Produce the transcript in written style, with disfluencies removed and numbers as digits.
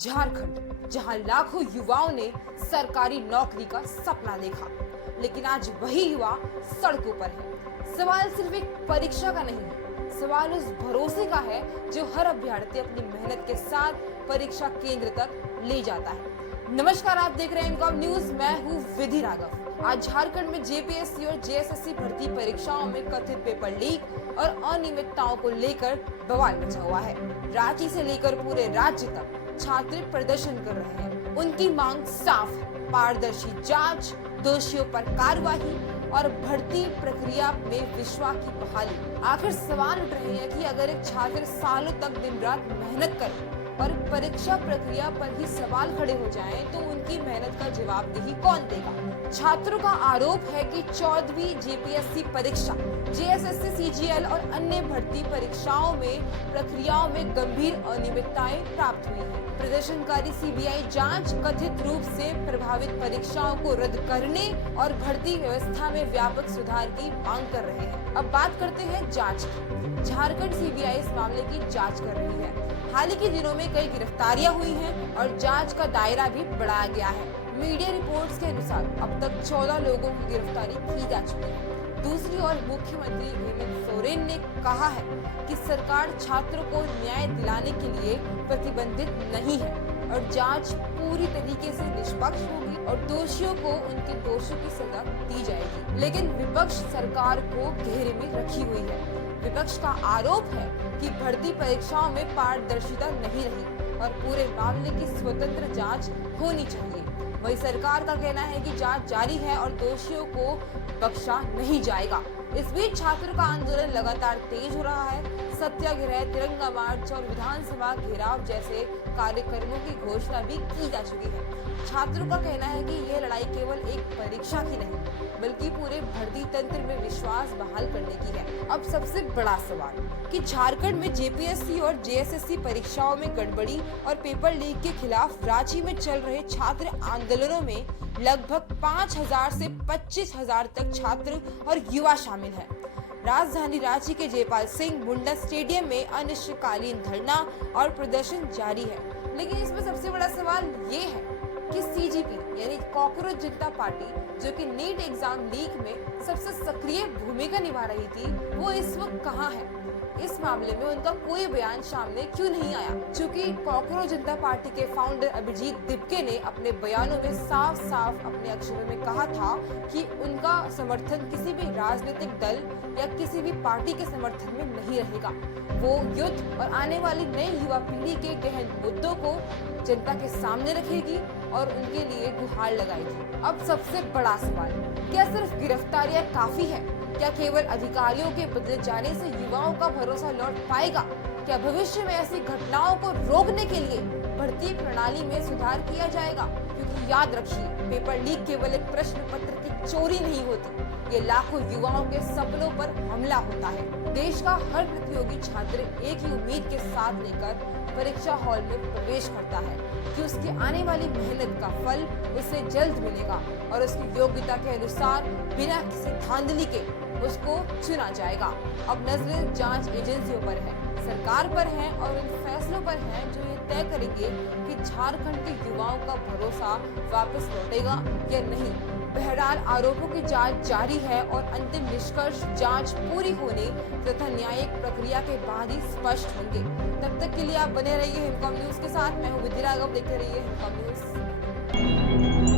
झारखंड, जहां लाखों युवाओं ने सरकारी नौकरी का सपना देखा, लेकिन आज वही युवा सड़कों पर है। सवाल सिर्फ एक परीक्षा का नहीं है, सवाल उस भरोसे का है जो हर अभ्यर्थी अपनी मेहनत के साथ परीक्षा केंद्र तक ले जाता है। नमस्कार, आप देख रहे हैं इनकॉम न्यूज। मैं हूँ विधि राघव। आज झारखंड में जेपीएससी और जेएसएससी भर्ती परीक्षाओं में कथित पेपर लीक और अनियमितताओं को लेकर बवाल मचा हुआ है। रांची से लेकर पूरे राज्य तक छात्र प्रदर्शन कर रहे हैं। उनकी मांग साफ है: पारदर्शी जांच, दोषियों पर कार्रवाई और भर्ती प्रक्रिया में विश्वास की बहाली। आखिर सवाल उठ रहे हैं कि अगर एक छात्र सालों तक दिन रात मेहनत करे और परीक्षा प्रक्रिया पर ही सवाल खड़े हो जाएं, तो उनकी मेहनत का जवाबदेही कौन देगा? छात्रों का आरोप है कि 14वीं जेपीएससी परीक्षा, जेएसएससी, सीजीएल और अन्य भर्ती परीक्षाओं में प्रक्रियाओं में गंभीर अनियमितताएं प्राप्त हुई हैं। प्रदर्शनकारी सीबीआई जांच, कथित रूप से प्रभावित परीक्षाओं को रद्द करने और भर्ती व्यवस्था में व्यापक सुधार की मांग कर रहे हैं। अब बात करते हैं जांच की। झारखंड सीबीआई इस मामले की जांच कर रही है। हाल ही के दिनों में कई गिरफ्तारियां हुई हैं और जांच का दायरा भी बढ़ाया गया है। मीडिया रिपोर्ट्स के अनुसार अब तक 14 लोगों की गिरफ्तारी की जा चुकी है। दूसरी ओर मुख्यमंत्री हेमंत सोरेन ने कहा है कि सरकार छात्रों को न्याय दिलाने के लिए प्रतिबंधित नहीं है और जांच पूरी तरीके से निष्पक्ष होगी और दोषियों को उनके दोषों की सजा दी जाएगी। लेकिन विपक्ष सरकार को घेरे में रखी हुई है। विपक्ष का आरोप है कि भर्ती परीक्षाओं में पारदर्शिता नहीं रही और पूरे मामले की स्वतंत्र जांच होनी चाहिए। वहीं सरकार का कहना है कि जांच जारी है और दोषियों को बख्शा नहीं जाएगा। इस बीच छात्रों का आंदोलन लगातार तेज हो रहा है। सत्याग्रह, तिरंगा मार्च और विधानसभा घेराव जैसे कार्यक्रमों की घोषणा भी की जा चुकी है। छात्रों का कहना है कि यह लड़ाई केवल एक परीक्षा की नहीं, बल्कि पूरे भर्ती तंत्र में विश्वास बहाल करने की है। अब सबसे बड़ा सवाल कि झारखंड में जेपीएससी और जेएसएससी परीक्षाओं में गड़बड़ी और पेपर लीक के खिलाफ रांची में चल रहे छात्र आंदोलनों में लगभग 5,000 से 25,000 तक छात्र और युवा शामिल हैं। राजधानी रांची के जयपाल सिंह मुंडा स्टेडियम में अनिश्चितकालीन धरना और प्रदर्शन जारी है। लेकिन इसमें सबसे बड़ा सवाल ये है कि सीजीपी यानी कॉकरोच जनता पार्टी, जो कि नीट एग्जाम लीक में सबसे सक्रिय भूमिका निभा रही थी, वो इस वक्त कहाँ है? इस मामले में उनका कोई बयान सामने क्यों नहीं आया? चूंकि कॉकरोच जनता पार्टी के फाउंडर अभिजीत दिपके ने अपने बयानों में साफ साफ अपने अक्षरों में कहा था कि उनका समर्थन किसी भी राजनीतिक दल या किसी भी पार्टी के समर्थन में नहीं रहेगा। वो युद्ध और आने वाली नई युवा पीढ़ी के गहन मुद्दों को जनता के सामने रखेगी और उनके लिए गुहार लगाएगी। अब सबसे बड़ा सवाल, क्या सिर्फ गिरफ्तारियां काफी है? क्या केवल अधिकारियों के बदले जाने से युवाओं का भरोसा लौट पाएगा? क्या भविष्य में ऐसी घटनाओं को रोकने के लिए भर्ती प्रणाली में सुधार किया जाएगा? क्योंकि याद रखिए, पेपर लीक केवल एक प्रश्न पत्र की चोरी नहीं होती, ये लाखों युवाओं के सपनों पर हमला होता है। देश का हर प्रतियोगी छात्र एक ही उम्मीद के साथ लेकर परीक्षा हॉल में प्रवेश करता है कि उसकी आने वाली मेहनत का फल उसे जल्द मिलेगा और उसकी योग्यता के अनुसार बिना किसी धांधली के उसको चुना जाएगा। अब नजरें जांच एजेंसियों पर है, सरकार पर है और उन फैसलों पर है जो ये तय करेंगे कि झारखंड के युवाओं का भरोसा वापस लौटेगा या नहीं। बहरहाल आरोपों की जांच जारी है और अंतिम निष्कर्ष जांच पूरी होने तथा न्यायिक प्रक्रिया के बाद ही स्पष्ट होंगे। तब तक के लिए आप बने रहिए इनकॉम न्यूज के साथ। मैं हूँ विधि राघव, देखते रहिए इनकॉम न्यूज।